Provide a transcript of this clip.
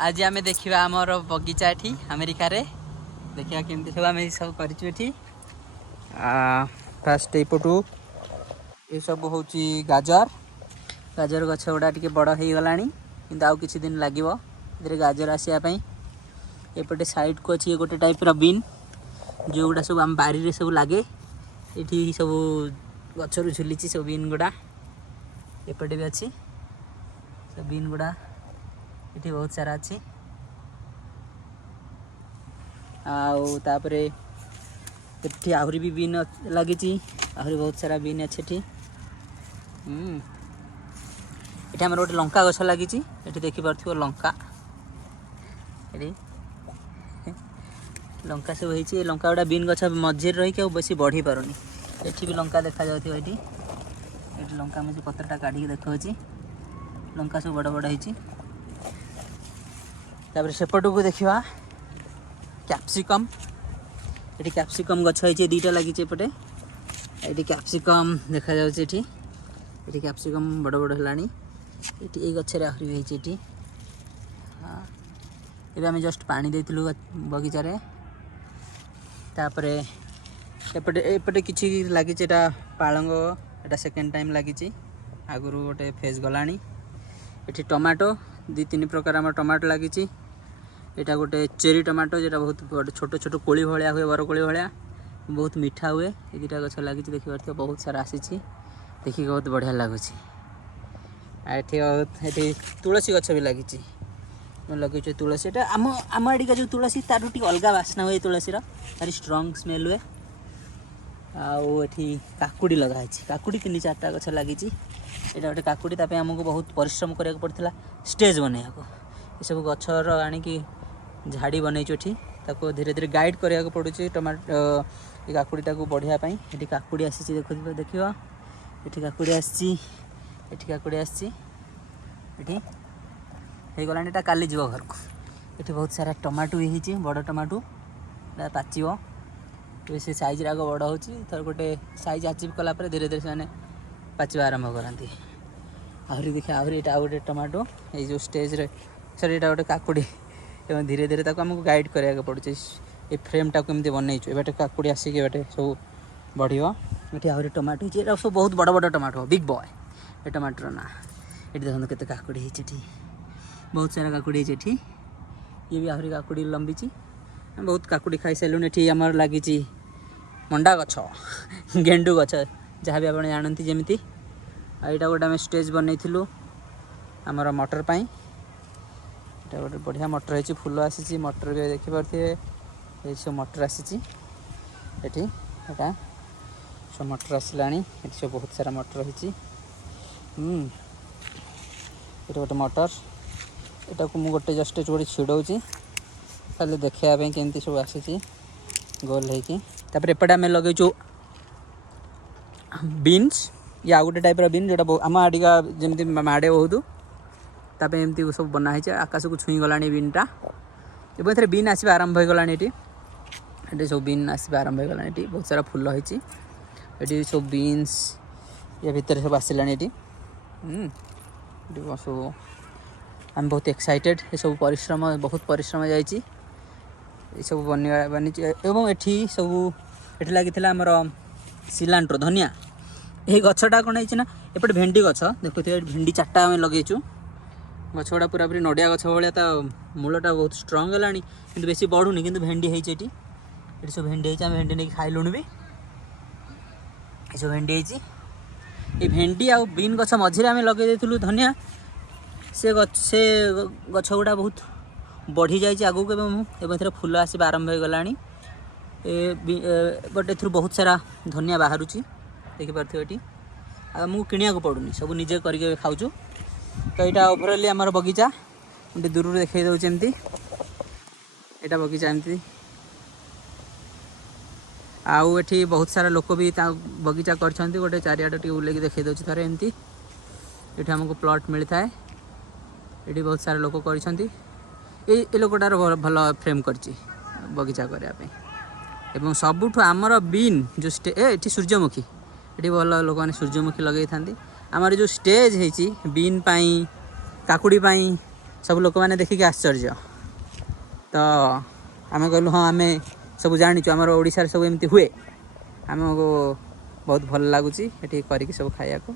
आज आम देखा आमर बगीचा एठी अमेरिका रे देखा केमती सब आम सब कर फास्ट एपटू ये सब हूँ गाजर गाजर गछ गुड़ा टे बड़ हो गला कि आउ कि दिन लगे गाजर आसापी एपटे साइड को अच्छी गोटे टाइप बीन जो गुड़ा सब आम बारी सब लगे ये सब गचर झुली सब बीन गुड़ा एपटे भी अच्छी सब बीन गुड़ा ये बहुत सारा अच्छी आउे आहरी भी बीन लगी आहरी बहुत सारा बीन अच्छे ये आम गोटे लंका गछ लगी ये देखिपे लंका ये लंका सब होती लंका गुड़ा बीन गछ मझे रही बेसी बढ़ी पारुनी ये भी लंका देखा जाती ये लंका मुझे पत्रटा काढ़ी देखा लंका सब बड़ बड़ होती सेपट को देखा कैप्सिकम ये कैप्सिकम गछ होती दुईटा लगी एपटे ये कैप्सिकम देखा जाए ये कैप्सिकम बड़ बड़ है ये गचर आहरी होती हाँ ये आम जस्ट पानी देलु बगीचार एपटे एपटे किसी लगी पालंग एटा सेकेंड टाइम लगी आगु गोटे फेज गला ये टमाटो 2-3 प्रकार आम टमाटो लगी यहाँ गोटे चेरी टमाटो जो बहुत छोट छोट कोली भाया हुए बरकोली भाया बहुत मीठा हुए ये दुटा गछ लगी देखिए बहुत सारा आसी देखिए बहुत बढ़िया लगुच ये तुलसी गछ भी लगी लगे तुलसी एटा आम आड़िका जो तुलसी तार टी अलग बास्ना हुए तुलसी भारी स्ट्रंग स्मेल हुए आठी काकुड़ी लगाई काकुड़ी 3-4टा गछ लगी यहाँ गोटे काकुड़ी ताप आमको बहुत परिश्रम कराया पड़ता स्टेज बनवाक ये सब गचर आणिकी झाड़ी बनईचु ताको धीरे धीरे गाइड कराया पड़ुची टमाटो ये काकुड़ीटा को बढ़ियापी ये काकुड़ी आसी देखिए ये काकुड़ी आसी काकुड़ी आसी गलानी एटा काली जीव घर को ये बहुत सारा टमाटो ये बड़ टमाटो पाचिब से साइज आग बड़ हो थर गोटे साइज अचीव कलापर धीरे धीरे से पाचवा आरंभ करती आहरी देखिए आहरी यहाँ गोटे टमाटो ये जो स्टेज रे सर यहाँ गोटे काकुड़ी एवं धीरे धीरे आमको गाइड कराया पड़े ये फ्रेमटा को एमती बनईचु एटे काकुड़ी आसिक एटे सब बढ़ ये आहरी टमाटो ये सब बहुत बड़ बड़ टमाटो बिग बॉय ये टमाटर ना ये देखो केते काकुड़ी होती बहुत सारा काकुड़ी ये भी आहरी काकुड़ी लंबी बहुत काकुड़ी खाई सारूँ ये आमर लगी मंडा गछ गेंडू गछ जहाँ भी आप जानती जमी यहाँ गोटे आम स्टेज बनईलु आमर मटर पाई ये गोटे बढ़िया मटर है फूल आसी मटर भी देखिपे ये सब मटर आसी यहाँ सब मटर आसला ये सब बहुत सारा मटर होती ये गोटे मटर यहाँ को मुझे गोटे जस्ट गोटे छिड़ौची खाली देखापी केमती सब आसी गोल होपर एपटे आम लगेचु बीन्स या गोटे टाइप बीन जो आम आड़िका जमी माड़े बहुत ताप एमती सब बनाई आकाश को छुई गला बीनटा एवं थे बीन आसवा आरंभ हो गला ये सब बीन आसवा आरंभ हो गला बहुत सारा फूल होती ये सब बीन्स या भितर सब आसला ये सब आम बहुत एक्साइटेड ये सब परिश्रम बहुत परिश्रम जाइए ये सब बनी एवं ये सब ये लगी आमर सिलांट्रो धनिया ये गछटा कौन है एपटे भेंडी गछ देखुए भेंडी 4टा आम लगेचु गछ गुड़ा पूरा पूरी नड़िया गछ भाया मूलटा बहुत स्ट्रंग है कि बेसी बढ़ुनी कि भेंडी होती ये सब भेंडी आम भेंडी नहीं खाइलुण भी ये सब भेंडी ये भेंडी आ बीन गछ मझे आम लगे धनिया से गछ गुड़ा बहुत बढ़ी जाए आगू एवं फूल आसवा आरंभ हो गला बट ए बहुत सारा धनिया बाहर देखिपे ये आमको किणा पड़ूनी सब निजे करके खाऊँ तो यहाँ ओभरअली आमर बगीचा गोटे दूर देखा दूसरी यहाँ बगीचा एमती आउ एठी बहुत सारा लोक भी बगीचा कर गोटे चारिआड टी बुले देखा दूसरी थे एमती ये आमको प्लॉट मिलता है ये बहुत सारा लोक कर लोकटार भल फ्रेम कर बगीचा करने एवं सबुठ आमर बीन जो ये सूर्यमुखी ये भल लोक मैंने सूर्यमुखी लगे था आमर जो स्टेज है बीन पाई काकुड़ी पाई सब लोक मैंने देखिक आश्चर्य। तो आम कहलु हाँ आम सब जाचु आमर ओडिशार सब एमती हुए आमको बहुत भल लगुच ये करके सब खाया को।